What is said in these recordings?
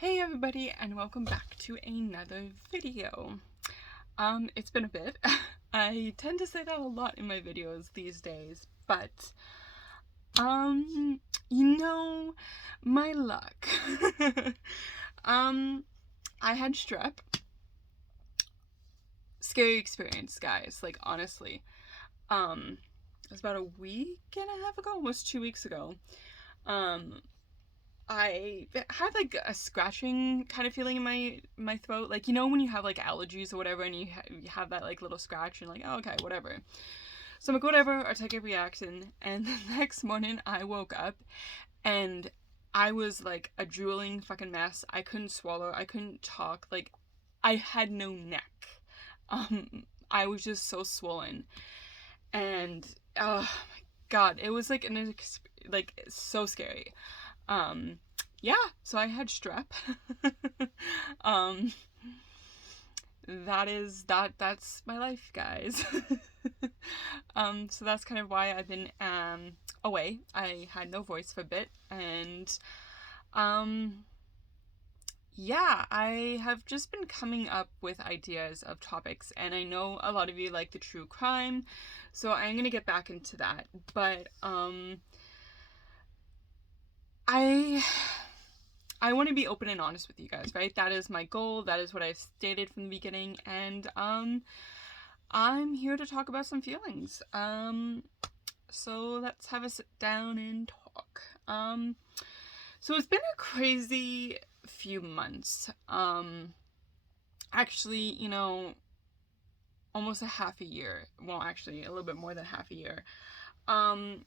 Hey everybody, and welcome back to another video. It's been a bit. I tend to say that a lot in my videos these days, but you know, my luck. I had strep. Scary experience, guys, like honestly. It was about a week and a half ago, almost 2 weeks ago. I had like a scratching kind of feeling in my throat, like when you have like allergies or whatever, and you have that like little scratch, and like, oh, okay, whatever. So I'm like, whatever, I'll take a reaction. And the next morning, I woke up, and I was like a drooling fucking mess. I couldn't swallow. I couldn't talk. Like, I had no neck. I was just so swollen, and oh my god, it was like like so scary. Um, yeah, so I had strep. um, that's my life, guys. So that's kind of why I've been away. I had no voice for a bit, and um yeah, I have just been coming up with ideas of topics, and I know a lot of you like the true crime, so I'm gonna get back into that. But I I want to be open and honest with you guys, right? That is my goal. That is what I've stated from the beginning, and I'm here to talk about some feelings. So let's have a sit down and talk. So it's been a crazy few months. Actually, almost a half a year. Well, actually, a little bit more than half a year. Um,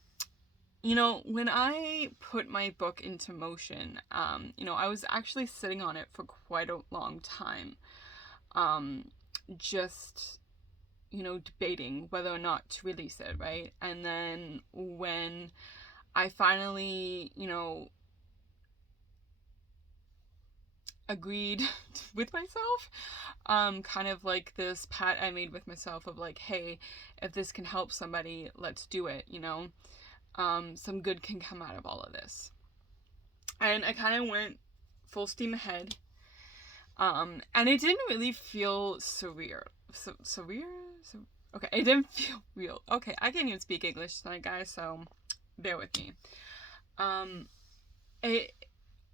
when I put my book into motion, I was actually sitting on it for quite a long time. Just, debating whether or not to release it, right? And then when I finally, agreed with myself, kind of like this pat I made with myself of like, hey, if this can help somebody, let's do it, some good can come out of all of this. And I kind of went full steam ahead. And it didn't really feel surreal. Surreal? Okay, it didn't feel real. Okay, I can't even speak English tonight, guys, so bear with me. Um, it,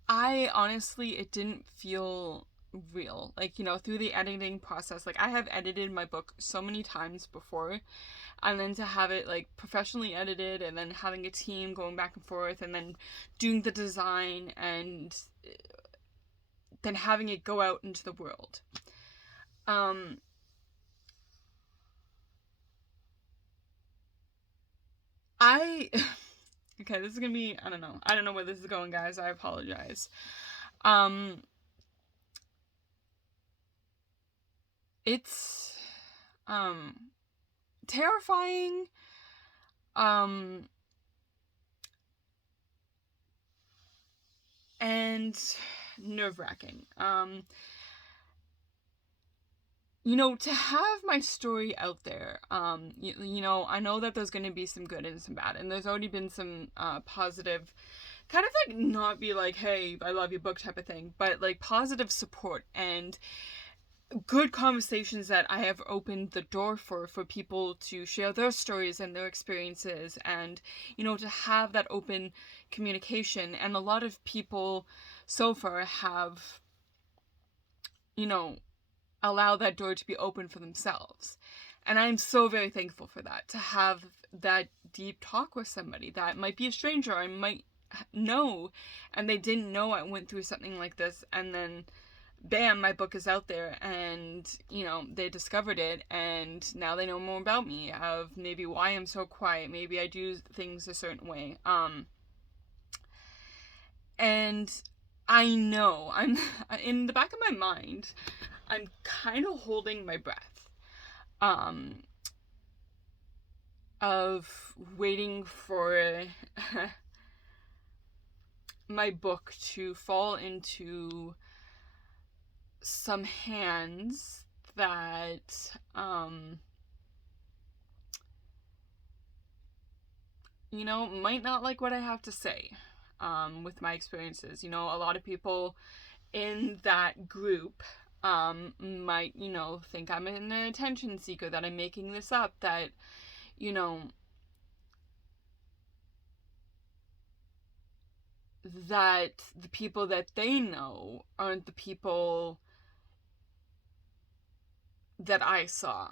I honestly, it didn't feel real. Like, through the editing process, like, I have edited my book so many times before, and then to have it like professionally edited, and then having a team going back and forth, and then doing the design, and then having it go out into the world. I okay, this is gonna be, I don't know where this is going, guys. I apologize. It's terrifying, and nerve-wracking. To have my story out there, I know that there's going to be some good and some bad, and there's already been some positive, kind of like, not be like, hey, I love your book type of thing, but like positive support and good conversations that I have opened the door for people to share their stories and their experiences, and to have that open communication. And a lot of people so far have allow that door to be open for themselves. And I'm so very thankful for that, to have that deep talk with somebody that might be a stranger I might know, and they didn't know I went through something like this, and then bam, my book is out there, and they discovered it, and now they know more about me, of maybe why I'm so quiet, maybe I do things a certain way. And I know I'm in the back of my mind, I'm kind of holding my breath, of waiting for my book to fall into some hands that, might not like what I have to say, with my experiences. A lot of people in that group might, think I'm an attention seeker, that I'm making this up, that, you know, that the people that they know aren't the people that I saw.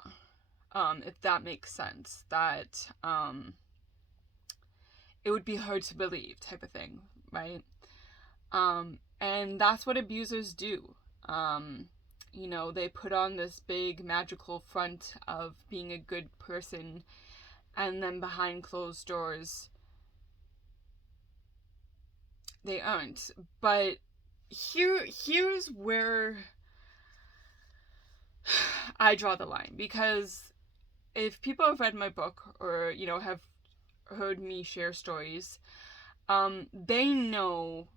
If that makes sense. That it would be hard to believe type of thing, right? And that's what abusers do. They put on this big magical front of being a good person, and then behind closed doors, they aren't. But here's where I draw the line, because if people have read my book, or have heard me share stories, they know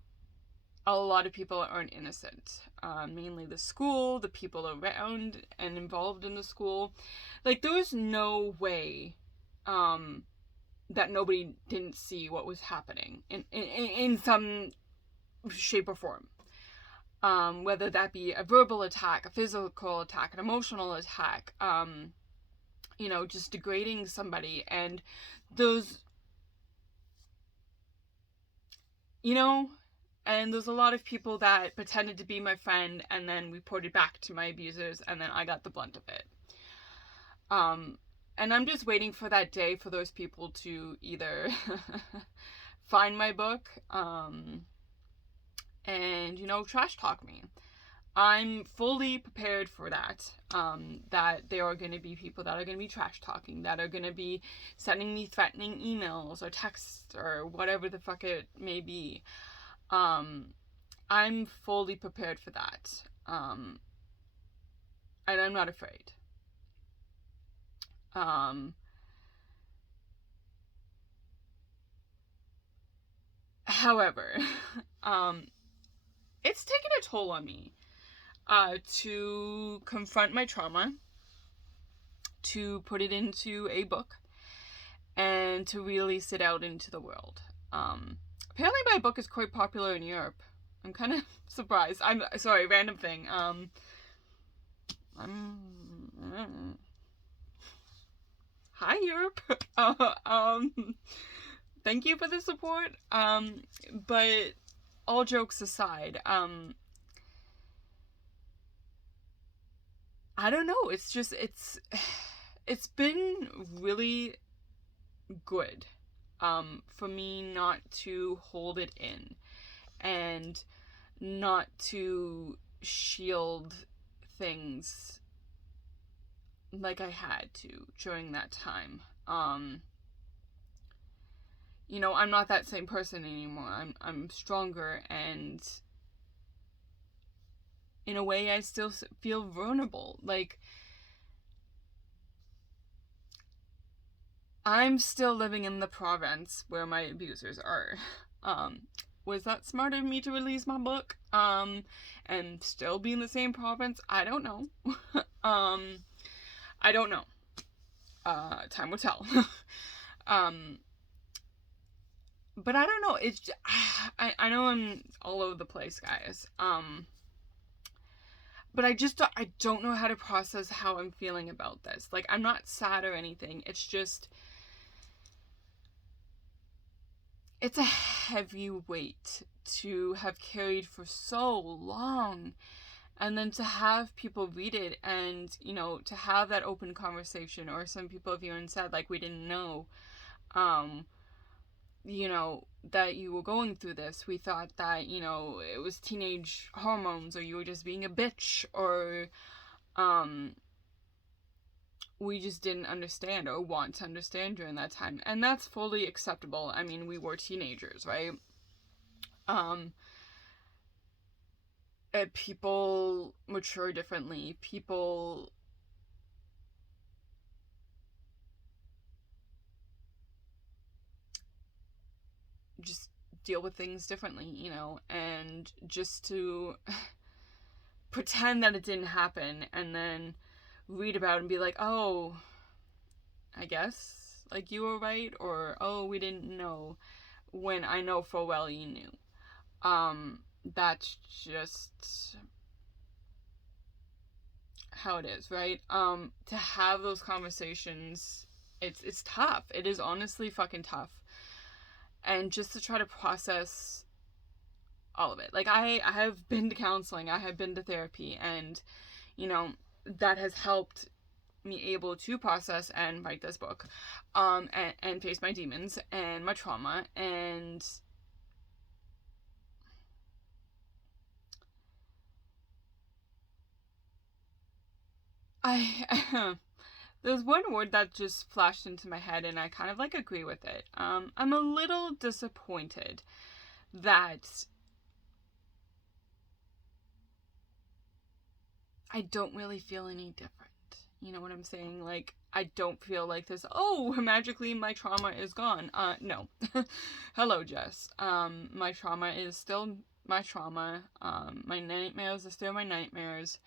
a lot of people aren't innocent. Mainly the school, the people around and involved in the school. Like, there was no way that nobody didn't see what was happening in some shape or form. Whether that be a verbal attack, a physical attack, an emotional attack, just degrading somebody. And those, and there's a lot of people that pretended to be my friend and then reported back to my abusers, and then I got the brunt of it. And I'm just waiting for that day for those people to either find my book, and, trash talk me. I'm fully prepared for that. That there are going to be people that are going to be trash talking, that are going to be sending me threatening emails or texts or whatever the fuck it may be. I'm fully prepared for that. And I'm not afraid. However, it's taken a toll on me to confront my trauma, to put it into a book, and to release it out into the world. Apparently my book is quite popular in Europe. I'm kind of surprised. I'm sorry, random thing. Hi Europe. Thank you for the support. But all jokes aside, I don't know. It's been really good, for me not to hold it in, and not to shield things like I had to during that time. I'm not that same person anymore. I'm stronger, and in a way I still feel vulnerable. Like, I'm still living in the province where my abusers are. Was that smart of me to release my book? And still be in the same province? I don't know. I don't know. Time will tell. But I don't know. It's I know I'm all over the place, guys. But I don't know how to process how I'm feeling about this. Like, I'm not sad or anything. It's just, it's a heavy weight to have carried for so long. And then to have people read it, and, to have that open conversation, or some people have even said, like, we didn't know, that you were going through this. We thought that, it was teenage hormones, or you were just being a bitch, or, we just didn't understand or want to understand during that time. And that's fully acceptable. I mean, we were teenagers, right? People mature differently. People just deal with things differently, and just to pretend that it didn't happen and then read about it and be like, oh, I guess, like, you were right, or, oh, we didn't know, when I know full well you knew. that's just how it is, right? To have those conversations, it's tough. It is honestly fucking tough. And just to try to process all of it. Like I have been to counseling, I have been to therapy, and you know, that has helped me able to process and write this book, and face my demons and my trauma. And I there's one word that just flashed into my head, and I kind of like agree with it. I'm a little disappointed that I don't really feel any different. You know what I'm saying? Like, I don't feel like this, oh, magically my trauma is gone. No. Hello, Jess. My trauma is still my trauma. My nightmares are still my nightmares.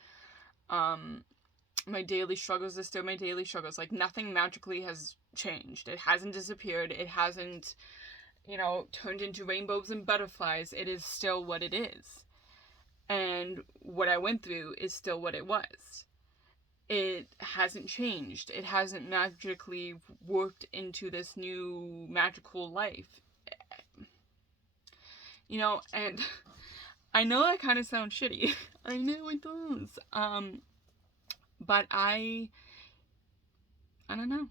My daily struggles are still my daily struggles. Like, nothing magically has changed. It hasn't disappeared. It hasn't, turned into rainbows and butterflies. It is still what it is. And what I went through is still what it was. It hasn't changed. It hasn't magically worked into this new magical life. And I know that kind of sounds shitty. I know it does. But I don't know.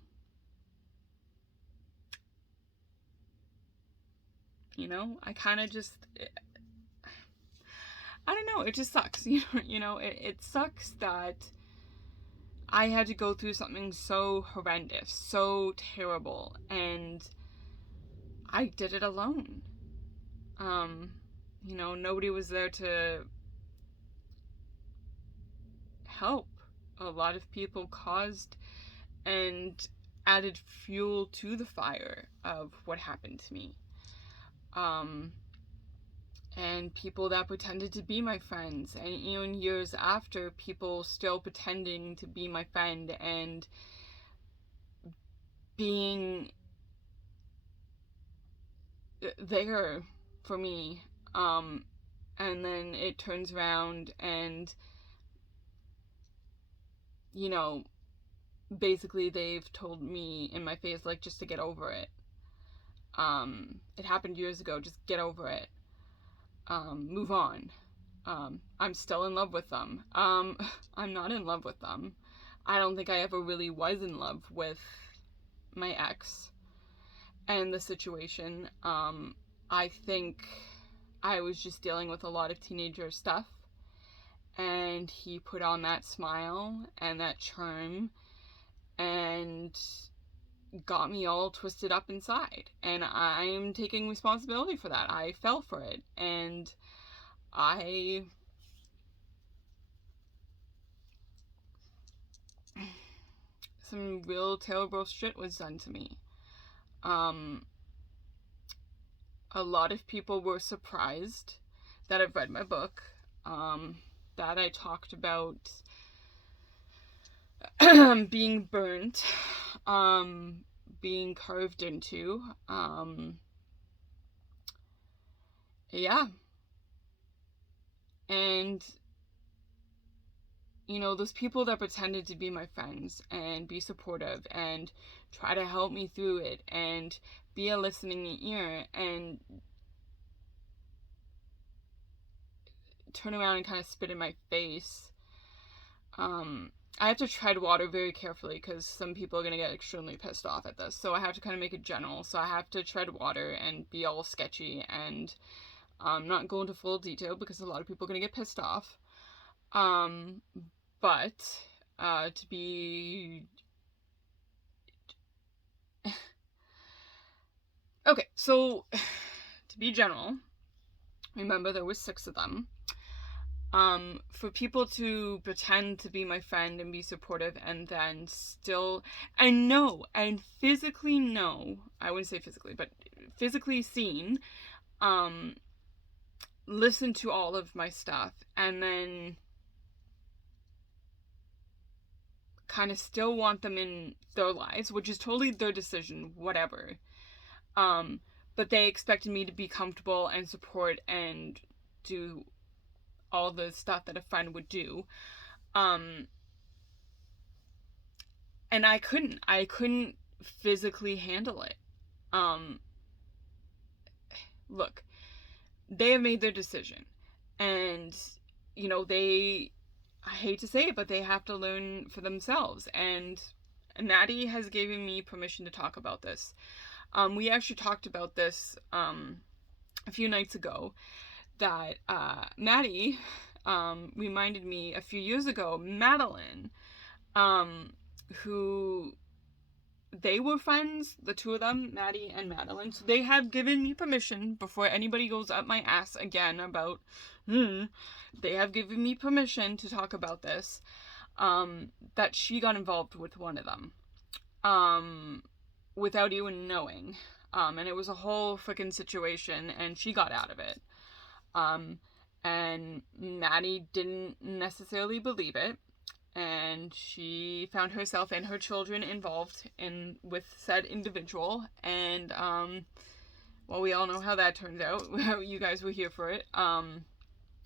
I kind of just, I don't know. It just sucks. It sucks that I had to go through something so horrendous, so terrible, and I did it alone. Nobody was there to help. A lot of people caused and added fuel to the fire of what happened to me. And people that pretended to be my friends, and even years after, people still pretending to be my friend and being there for me. And then it turns around and, basically they've told me in my face, like, just to get over it. It happened years ago, just get over it. Move on. I'm still in love with them. I'm not in love with them. I don't think I ever really was in love with my ex and the situation. I think I was just dealing with a lot of teenager stuff, and he put on that smile and that charm and got me all twisted up inside, and I'm taking responsibility for that. I fell for it, and some real terrible shit was done to me. A lot of people were surprised that I've read my book, that I talked about being burnt, being carved into. Yeah. And, those people that pretended to be my friends and be supportive and try to help me through it and be a listening ear and turn around and kind of spit in my face. I have to tread water very carefully because some people are going to get extremely pissed off at this. So I have to kind of make it general. So I have to tread water and be all sketchy and not go into full detail because a lot of people are going to get pissed off. But to be... Okay, so to be general, remember there was 6 of them. For people to pretend to be my friend and be supportive and then still, and physically know, I wouldn't say physically, but physically seen, listen to all of my stuff and then kind of still want them in their lives, which is totally their decision, whatever. But they expected me to be comfortable and support and do all the stuff that a friend would do. And I couldn't physically handle it. Look, they have made their decision, and I hate to say it, but they have to learn for themselves. And Maddie has given me permission to talk about this. We actually talked about this a few nights ago, that Maddie reminded me a few years ago, Madeline, who, they were friends, the two of them, Maddie and Madeline. So they have given me permission, before anybody goes up my ass again about, they have given me permission to talk about this, that she got involved with one of them, without even knowing. And it was a whole freaking situation, and she got out of it. And Maddie didn't necessarily believe it, and she found herself and her children involved with said individual, and well, we all know how that turned out. You guys were here for it.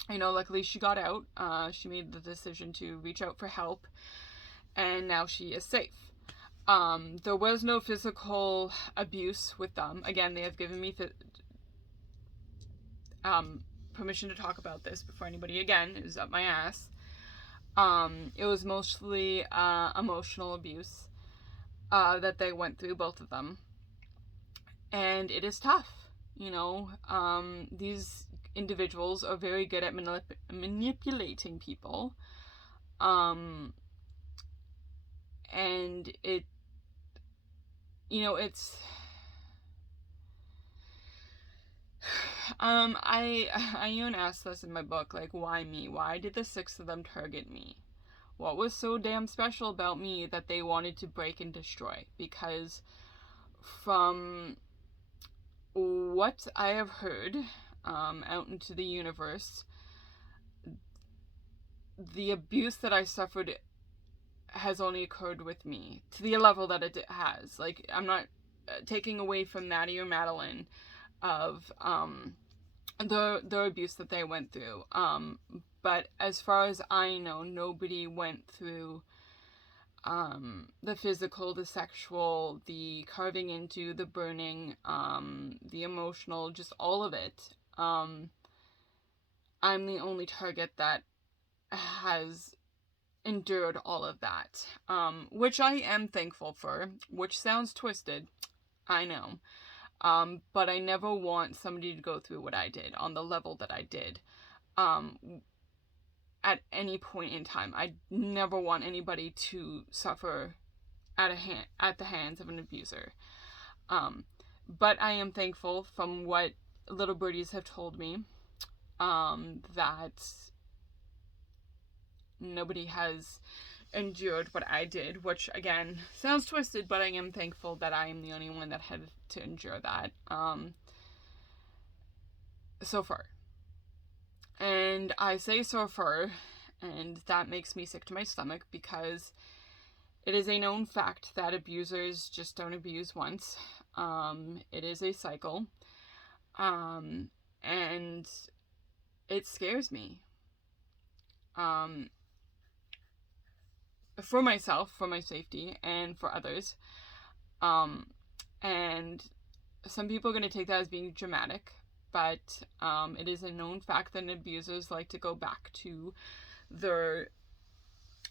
Luckily she got out. She made the decision to reach out for help, and now she is safe. There was no physical abuse with them. Again, they have given me permission to talk about this before anybody again is up my ass. It was mostly emotional abuse that they went through, both of them. And it is tough, these individuals are very good at manipulating people. And it's I even asked this in my book, like, why me? Why did the 6 of them target me? What was so damn special about me that they wanted to break and destroy? Because from what I have heard out into the universe, the abuse that I suffered has only occurred with me, to the level that it has. Like, I'm not taking away from Maddie or Madeline of the abuse that they went through, but as far as I know, nobody went through the physical, the sexual, the carving into, the burning, the emotional, just all of it. I'm the only target that has endured all of that, which I am thankful for, which sounds twisted, I know. But I never want somebody to go through what I did on the level that I did, at any point in time. I never want anybody to suffer at the hands of an abuser. But I am thankful, from what little birdies have told me, that nobody has endured what I did, which again sounds twisted, but I am thankful that I am the only one that had to endure that so far. And I say so far, and that makes me sick to my stomach, because it is a known fact that abusers just don't abuse once. It is a cycle, and it scares me. For myself, for my safety, and for others. And some people are going to take that as being dramatic, but it is a known fact that abusers like to go back to their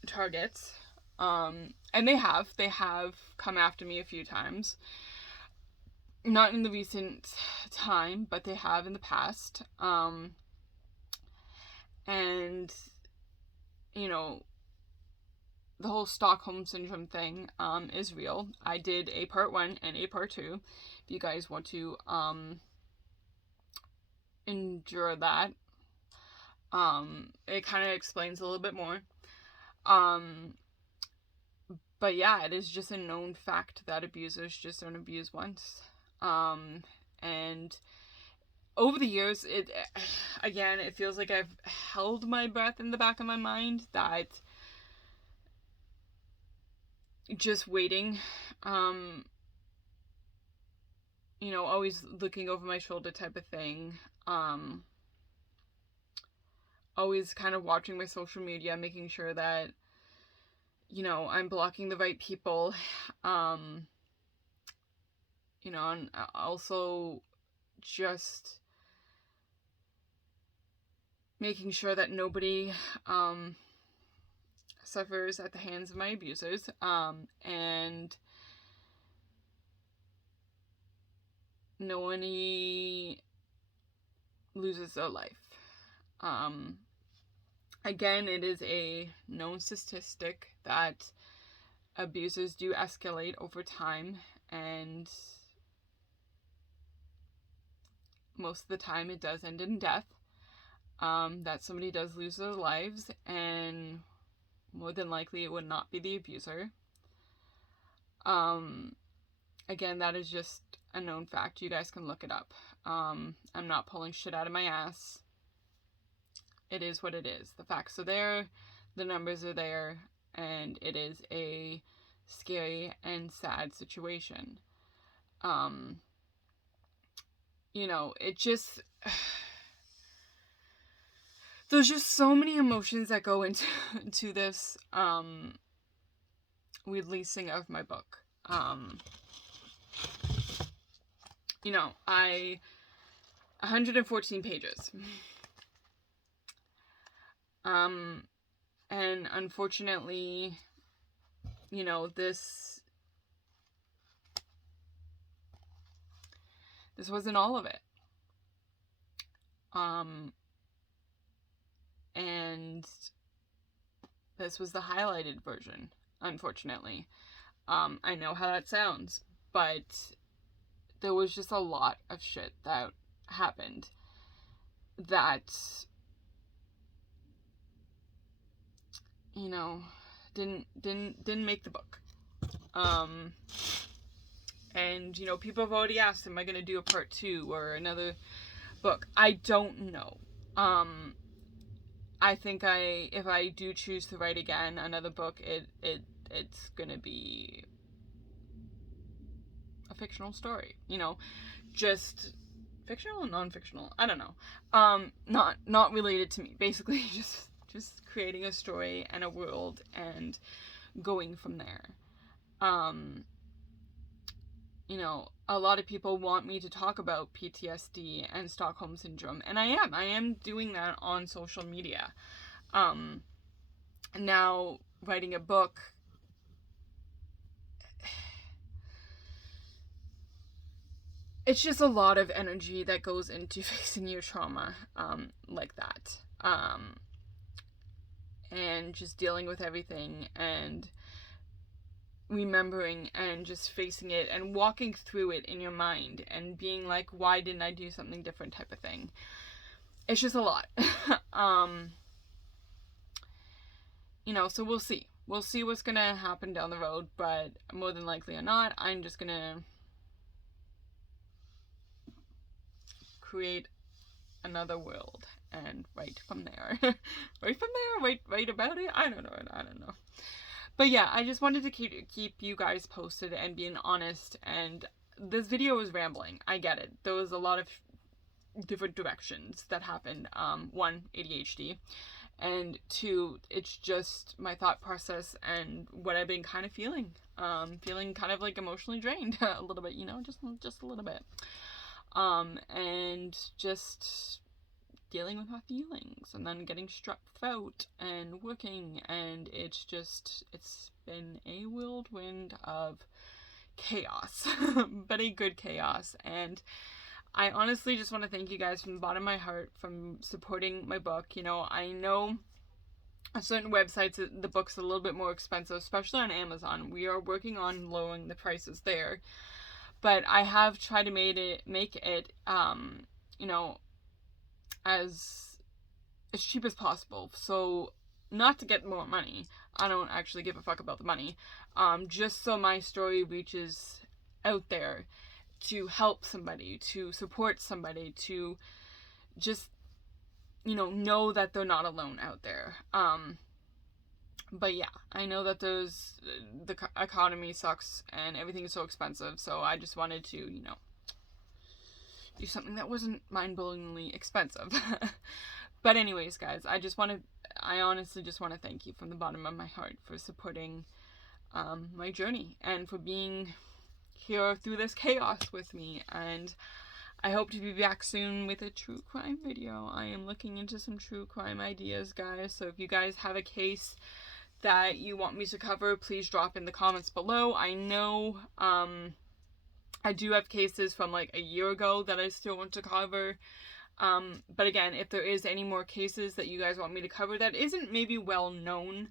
targets. And they have come after me a few times. Not in the recent time, but they have in the past. And, the whole Stockholm Syndrome thing is real. I did a part 1 and a part 2. If you guys want to endure that. It kind of explains a little bit more. But yeah, it is just a known fact that abusers just don't abuse once. And over the years, it feels like I've held my breath in the back of my mind, that just waiting, always looking over my shoulder type of thing. always kind of watching my social media, making sure that, you know, I'm blocking the right people. You know, and also just making sure that nobody suffers at the hands of my abusers, and no one loses their life. Again, it is a known statistic that abusers do escalate over time, and most of the time it does end in death. That somebody does lose their lives, and more than likely it would not be the abuser. Again, that is just a known fact. You guys can look it up. I'm not pulling shit out of my ass. It is what it is. The facts are there, the numbers are there, and it is a scary and sad situation. You know, it just... There's just so many emotions that go into this releasing of my book. You know, 114 pages. And unfortunately, you know, this wasn't all of it. And this was the highlighted version, unfortunately. I know how that sounds, but there was just a lot of shit that happened that, you know, didn't make the book. And, you know, people have already asked, am I going to do a part 2 or another book? I don't know. I think if I do choose to write again another book, it's going to be a fictional story, you know, just fictional and non-fictional. I don't know. Not related to me. Basically, just creating a story and a world and going from there. You know, a lot of people want me to talk about PTSD and Stockholm Syndrome, and I am doing that on social media. Now, writing a book, it's just a lot of energy that goes into facing your trauma, like that. And just dealing with everything and remembering and just facing it and walking through it in your mind and being like, why didn't I do something different type of thing. It's just a lot. You know, so we'll see. We'll see what's gonna happen down the road, but more than likely or not, I'm just gonna create another world and write from there. Write about it? I don't know. But yeah, I just wanted to keep you guys posted and being honest, and this video was rambling. I get it. There was a lot of different directions that happened. 1, ADHD, and 2, it's just my thought process and what I've been kind of feeling. Feeling kind of like emotionally drained a little bit, you know, just a little bit. And just dealing with my feelings, and then getting strep throat and working, and it's been a whirlwind of chaos, but a good chaos. And I honestly just want to thank you guys from the bottom of my heart from supporting my book. You know, I know on certain websites the book's a little bit more expensive, especially on Amazon. We are working on lowering the prices there, but I have tried to make it you know, as cheap as possible. So, not to get more money. I don't actually give a fuck about the money. Just so my story reaches out there to help somebody, to support somebody, to just, you know that they're not alone out there. But yeah, I know that the economy sucks and everything is so expensive, so I just wanted to, you know, do something that wasn't mind-blowingly expensive. But anyways, guys, I honestly just want to thank you from the bottom of my heart for supporting my journey and for being here through this chaos with me. And I hope to be back soon with a true crime video. I am looking into some true crime ideas, guys. So if you guys have a case that you want me to cover, please drop in the comments below. I know I do have cases from like a year ago that I still want to cover. But again, if there is any more cases that you guys want me to cover that isn't maybe well known,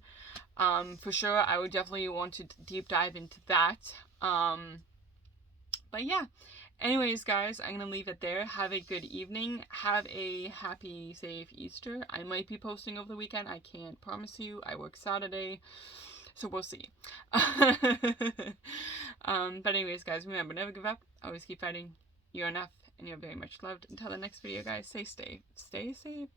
for sure, I would definitely want to deep dive into that. But yeah, anyways, guys, I'm gonna leave it there. Have a good evening. Have a happy, safe Easter. I might be posting over the weekend. I can't promise you. I work Saturday, so we'll see. But anyways, guys, remember, never give up. Always keep fighting. You're enough, and you're very much loved. Until the next video, guys, stay safe. Stay safe.